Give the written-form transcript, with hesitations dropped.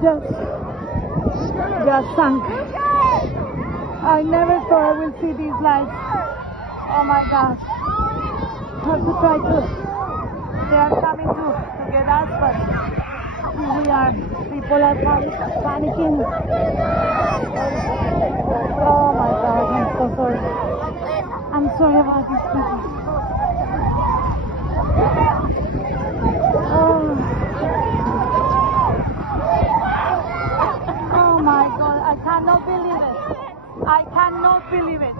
just sunk. I never thought I will see these lights. Oh my gosh. Have to try to. They are coming to get us, but here we are. People are panicking. Oh my gosh, I'm so sorry. I'm sorry about these people. Oh my God, I cannot believe it. I cannot believe it.